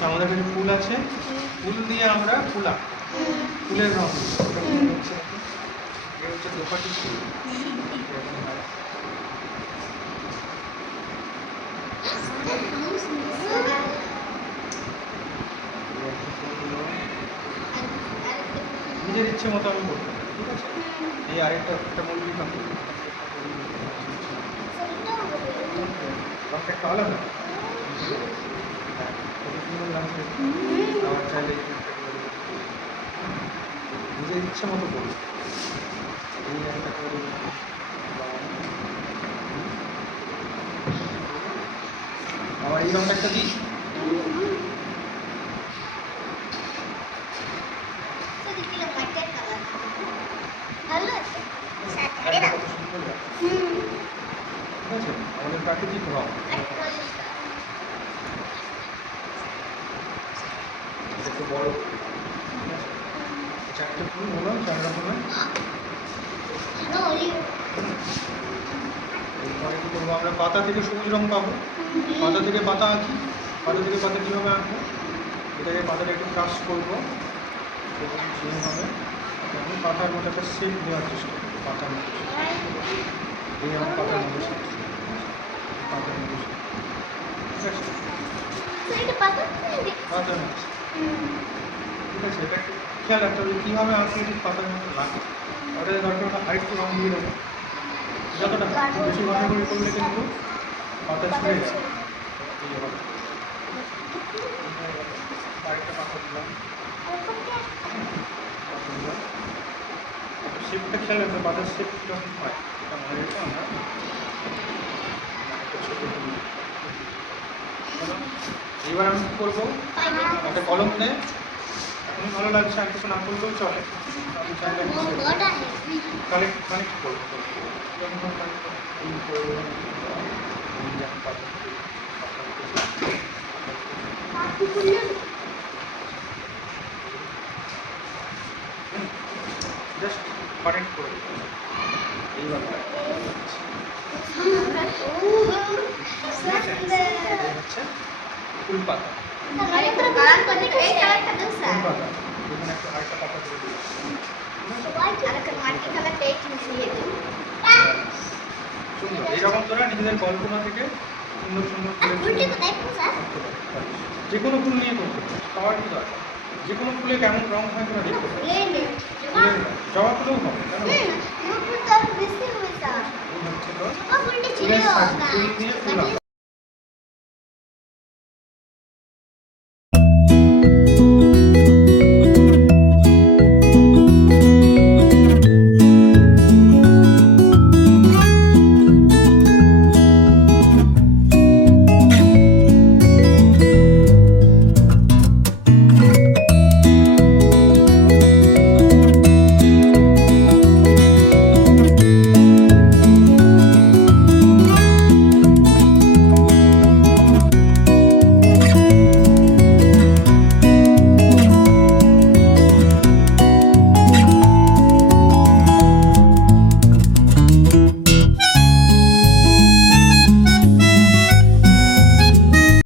আচ্ছা, আমাদের কাছে ফুল আছে, ফুল দিয়ে আমরা ফুলা ফুলের রং হচ্ছে দোপাটি ফুল। নিজের ইচ্ছে মতো আমি করতে পারি, ঠিক আছে। এই আরেকটা একটা মুরগি পাখি রংটা একটু আলাদা, হ্যাঁ, কত সুন্দর লাগছে। আবার চাইলে নিজের ইচ্ছে মতো করি। এই একটা করি, আবার এই রংটা একটা দিই। ঠিক আছে, আমাদের প্রাকৃতিক রং। একটু বড়, ঠিক আছে। চারটে ফুল হলো, 4 রকমের। এরপরে কি করবো, আমরা পাতা থেকে সবুজ রং পাবো, পাতা থেকে পাতা আঁকি। পাতা থেকে পাতা কীভাবে আঁকবো, এটাকে পাতাটা একটু ক্রাশ করবো, যেভাবে আমি পাতার মতো একটা শেপ দেওয়ার চেষ্টা করবো। পাতার মতো এই আমার পাতার মতো শেপ, পাতার মতো শেপ, ঠিক আছে। পাতার মতো, ঠিক আছে। এটা একটু খেয়াল রাখতে হবে কীভাবে আঁকলে ঠিক পাতার মতো লাগে। ওটা দরকার হলে আরেকটু রং দিয়ে দেবো, যতটা বেশি ঘন করলে কিন্তু পাতা ছিঁড়ে যায়। আরেকটা পাতা দিলাম, শেপটা খেয়াল রাখতে, পাতার শেপ কীরকম হয় এটা মনে রেখে আমরা এইবার আমি কী করবো, একটা কলম নেই, এখনই ভালো লাগছে, আর কিছু না করলেও চলে। আমি চাইলে কালেক্ট করবো, জাস্ট কানেক্ট করে দেবো এইবার। হচ্ছে ফুল পাতা, ফুল পাতা। এখানে একটা আরেকটা পাতা করে দিই। সুন্দর, এইরকম তোরা নিজেদের কল্পনা থেকে সুন্দর সুন্দর যে কোনো ফুল নিয়ে করতে পারিস, পাওয়ার কি দরকার। যে কোনো ফুলে কেমন রং হয় তোরা দেখতে পারিস। জবা ফুলেও হবে, কেন এই হচ্ছে তোর ফুল দিয়ে ফুল